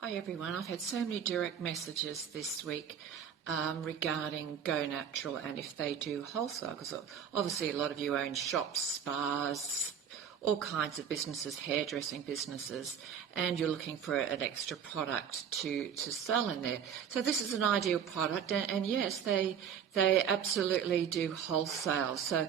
Hi everyone, I've had so many direct messages this week regarding iGoNatural and if they do wholesale, because obviously a lot of you own shops, spas, all kinds of businesses, hairdressing businesses, and you're looking for an extra product to sell in there. So this is an ideal product, and yes, they absolutely do wholesale. So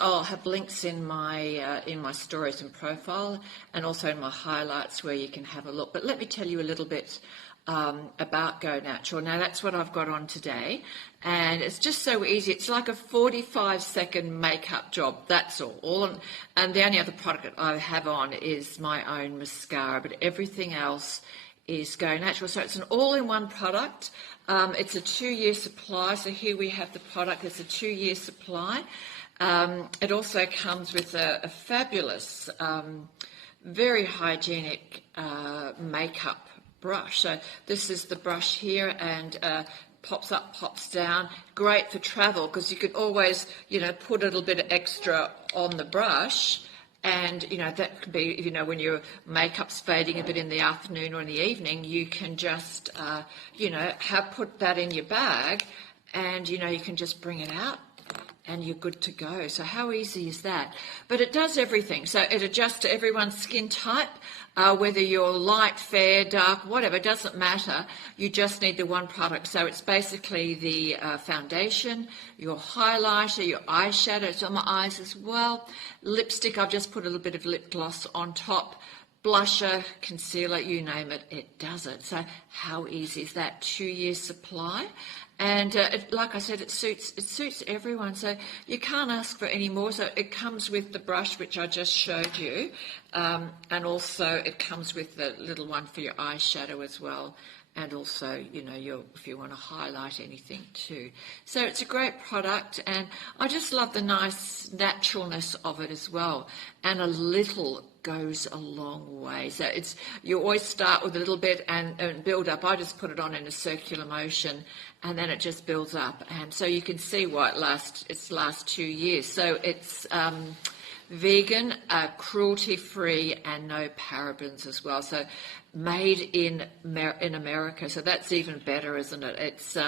I'll have links in my stories and profile, and also in my highlights where you can have a look. But let me tell you a little bit about iGoNatural. Now that's what I've got on today, and it's just so easy. It's like a 45-second makeup job, that's all. And the only other product that I have on is my own mascara, but everything else is iGoNatural. So it's an all-in-one product. It's a 2-year supply, so here we have the product. It's a 2-year supply. It also comes with a fabulous, very hygienic makeup brush. So this is the brush here, and pops up, pops down. Great for travel, because you could always, put a little bit of extra on the brush, and that could be, when your makeup's fading a bit in the afternoon or in the evening, you can just put that in your bag, and you can just bring it out and you're good to go. So how easy is that? But it does everything. So it adjusts to everyone's skin type, whether you're light, fair, dark, whatever, it doesn't matter. You just need the one product. So it's basically the foundation, your highlighter, your eyeshadow. It's on my eyes as well. Lipstick, I've just put a little bit of lip gloss on top. Blusher, concealer, you name it, it does it. So how easy is that? 2-year supply. And like I said, it suits everyone, so you can't ask for any more. So it comes with the brush, which I just showed you, and also it comes with the little one for your eyeshadow as well, and also, if you want to highlight anything too. So it's a great product, and I just love the nice naturalness of it as well, and a little goes a long way. So you always start with a little bit and build up. I just put it on in a circular motion, and then it just builds up, and so you can see why it lasts 2 years. So it's vegan, cruelty-free, and no parabens as well. So made in America, so that's even better, isn't it? It's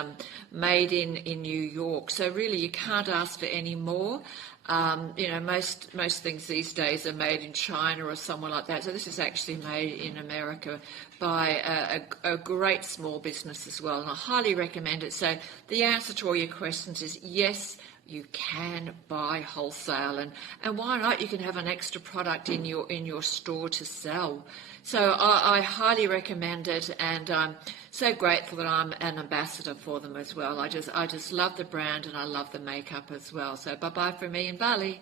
made in New York, so really you can't ask for any more. Most things these days are made in China or somewhere like that. So this is actually made in America by a great small business as well, and I highly recommend it. So the answer to all your questions is yes, you can buy wholesale, and why not? You can have an extra product in your store to sell. So I highly recommend it, and I'm so grateful that I'm an ambassador for them as well. I just love the brand, and I love the makeup as well. So bye bye from me in Bali.